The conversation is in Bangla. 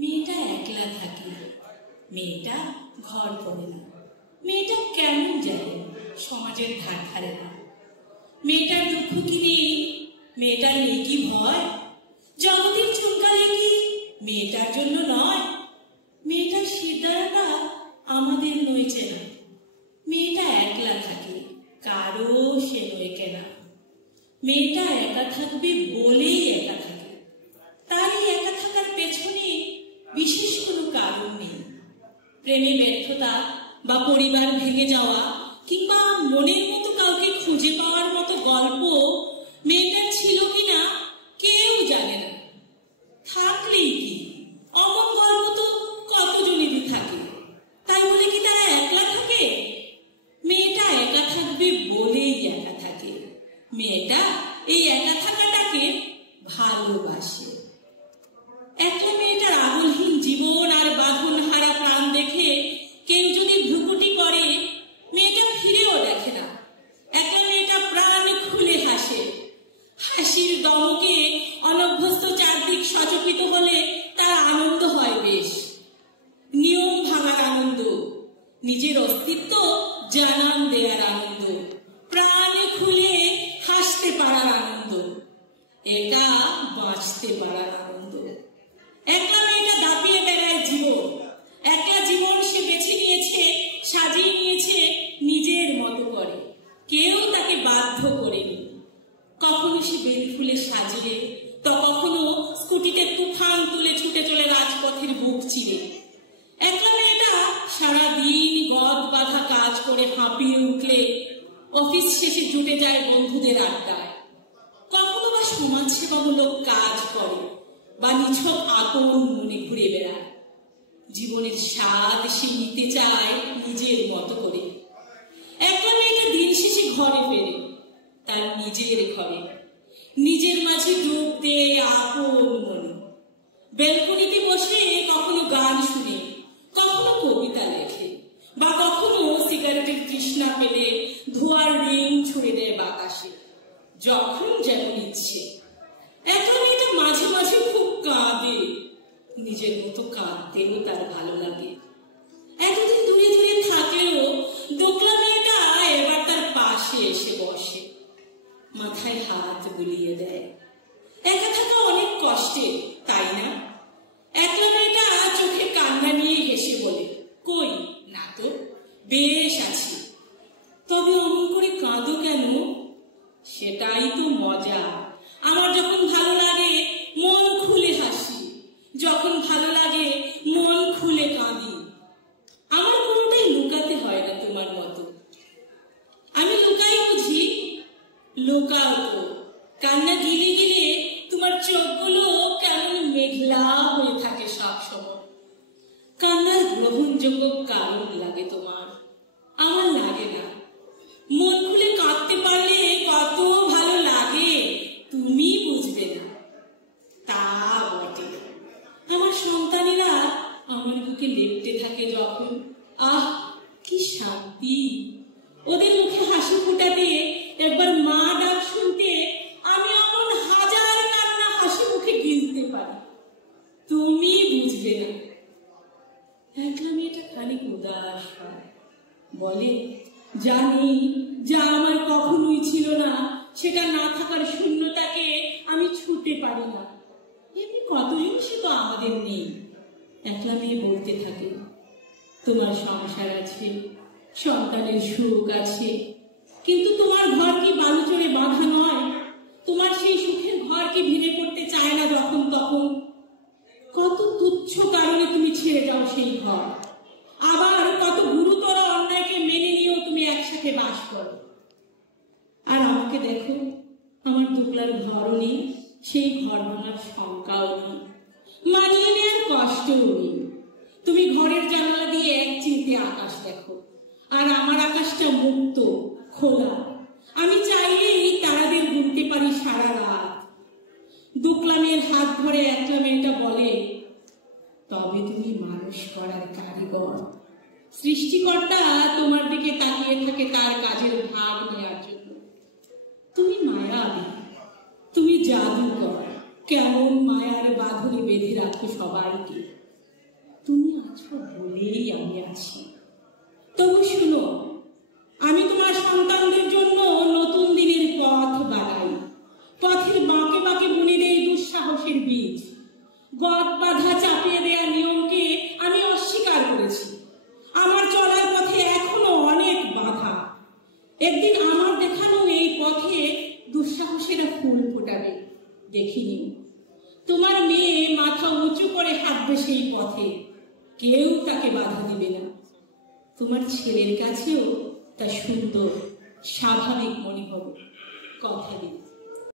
মেয়েটা একলা থাকে, মেয়েটা ঘর পড়ে না, মেয়েটা কেমন যায় সমাজের ধার ধারে না। মেয়েটার দুঃখ কি নেই, মেয়েটার নেই কি ভয়, জগতের চুনকালি কি মেয়েটার জন্য নয়। মেয়েটার সিদ্ধারটা আমাদের নইছে না, মেয়েটা একলা থাকে, কারো সে নয় কেনা। মেয়েটা একা থাকবে বলেই একা থাকে, তার এই একা থাকার পেছনে বিশেষ কোনো কারণ নেই। প্রেমে ব্যর্থতা বা পরিবার ভেঙে যাওয়া কিংবা মনের মতো কাউকে খুঁজে পাওয়ার মতো গল্প মেয়েটার ছিল কিনা কেউ জানে না। থাকলেই কি, অমন গল্প তো কতজনেরই থাকে, তাই বলে কি তারা একলা থাকে? মেয়েটা একা থাকবে বলেই একা থাকে, মেয়েটা এই একা থাকাটাকে ভালোবাসে। একলা মেয়েটার আগুনহীন জীবন আর বাঁধন হারা প্রাণ দেখে কেউ যদি ভ্রুকুটি করে, মেয়েটা ফিরেও দেখে না। একলা মেয়েটা প্রাণ খুলে হাসে, হাসির দমকে অনভ্যস্ত চারদিক সচকিত হলে তার আনন্দ হয় বেশ। নিয়ম ভাঙার আনন্দ, নিজের অস্তিত্ব জানান দেয়ার আনন্দ, প্রাণ খুলে হাসতে পারার আনন্দ, একা বাঁচতে পারার আনন্দ। একলা মেয়েটা দাপিয়ে বেড়ায় জীবন, একলা জীবন সে বেছে নিয়েছে, সাজিয়ে নিয়েছে নিজের মতো করে, কেউ তাকে বাধ্য করেনি। কখনো সে বেল ফুলে সাজিয়ে, তো কখনো স্কুটিতে তুফান তুলে ছুটে চলে রাজপথের বুক চিরে। একলা মেয়েটা সারাদিন গদ বাঁধা কাজ করে হাঁপিয়ে উঠলে অফিস শেষে জুটে যায় বন্ধুদের আড্ডায়। কখনো বা সমাজসেবামূলক কাজ করে বা নিছক আপন মনে ঘুরে বেড়ায়। জীবনের স্বাদ সে নিতে চায় নিজের মতো করে। একলা মেয়েটা দিন শেষে ঘরে ফেরে, তার নিজের ঘরে, নিজের মাঝে ডুব দেয় আপন মনে। বেলকনিতে বসে কখনো গান শুনে, কখনো কবিতা লেখে, বা কখনো সিগারেটের তৃষ্ণা পেলে ধোঁয়ার রিং ছুড়ে দেয় বাতাসে, যখন যেমন ইচ্ছে। একলা মেয়েটা মাঝে মাঝে খুব কাঁদে, নিজের মতো কাঁদতেও তার ভালো লাগে। এতদিন দূরে দূরে থাকলেও দোকলা মেয়েটা এবার তার পাশে এসে বসে, মাথায় হাত বুলিয়ে দেয়। একা থাকা অনেক কষ্টের, তাই না? একলা মেয়েটা চোখে কান্না নিয়ে হেসে বলে, কই না তো, বেশ আছি। তবে অমন করে কাঁদো কেন? সেটাই তো মজা। আমার যখন ভালো লাগে মন খুলে হাসি, যখন ভালো লাগে মন খুলে কাঁদি। আমার কোনোটাই লুকাতে হয় না তোমার মতো। আমি লুকাই বুঝি? লুকাও তো। কান্না গিলে গিলে তোমার চোখগুলো কেমন মেঘলা হয়ে থাকে সব সময়। কান্নার গ্রহণযোগ্য কারণ লাগে তোমার, আমার লাগে না। মন খুলে কাঁদতে পারলে কত ভালো লাগে তুমি বুঝবে না। তা বটে। আমার সন্তানেরা আমার বুকে লেপ্টে থাকে যখন, আহ কি শান্তি। ওদের মুখে হাসি ফোটাতে, একবার মা ডাক শুনতে আমি এমন হাজার কান্না হাসি মুখে গিলতে পারি, তুমি বুঝবে না। একলা মেয়েটা খানিক উদাস হয়, বলে, জানি যা আমার কখনোই ছিল না, সেটা না থাকার শূন্যতাকে আমি ছুঁতে পারি না। এমনি কত জিনিসই তো আমাদের নেই। একলা মেয়ে বলতে থাকে, তোমার সংসার আছে, সন্তানের সুখ আছে, কিন্তু তোমার ঘর কি বালুচরে বাঁধা নয়? তোমার সেই সুখের ঘর কি ভেঙে পড়তে চায় না যখন তখন? কত তুচ্ছ কারণে তুমি ছেড়ে যাও সেই ঘর, আবার কত গুরুতর অন্যায়কে মেনে নিয়েও তুমি একসাথে বাস করো। আর আমাকে দেখো, আমার দুকলার ঘরও নেই, সেই ঘর ভাঙার শঙ্কাও নেই, মানিয়ে নেওয়ার কষ্টও নেই। তুমি ঘরের জানালা দিয়ে এক চিলতে আকাশ দেখো, আর আমার আকাশটা মুক্ত খোলা। আমি চাইলেই তারাদের গুনতে পারি সারা রাত। দুকলা মেয়ের হাত ধরে একলা মেয়েটা বলে, তবে তুমি মানুষ করার কারিগর। সৃষ্টিকর্তা তোমার দিকে তাকিয়ে থাকে তার কাজের ভাগ নেওয়ার জন্য। তুমি মায়াবী, তুমি জাদুকর, কেমন মায়ার বাঁধনে বেঁধে রাখো সবাইকে। বলেই আমি আছি। তবু শুনো, আমি তোমার সন্তানদের জন্য নতুন দিনের পথ বানাই, পথের বাঁকে বাঁকে বুনে দেই দুঃসাহসের বীজ। গদ বাঁধা চাপিয়ে দেয়া নিয়মকে আমি অস্বীকার করেছি। আমার চলার পথে এখনো অনেক বাধা। একদিন আমার দেখানো এই পথে দুঃসাহসেরা ফুল ফোটাবে, দেখিনি। তোমার মেয়ে মাথা উঁচু করে হাঁটবে সেই পথে, কেউ তাকে বাধা দিবে না। তোমার ছেলের কাছেও তা সুন্দর, স্বাভাবিক মনে হবে, কথা দিবে।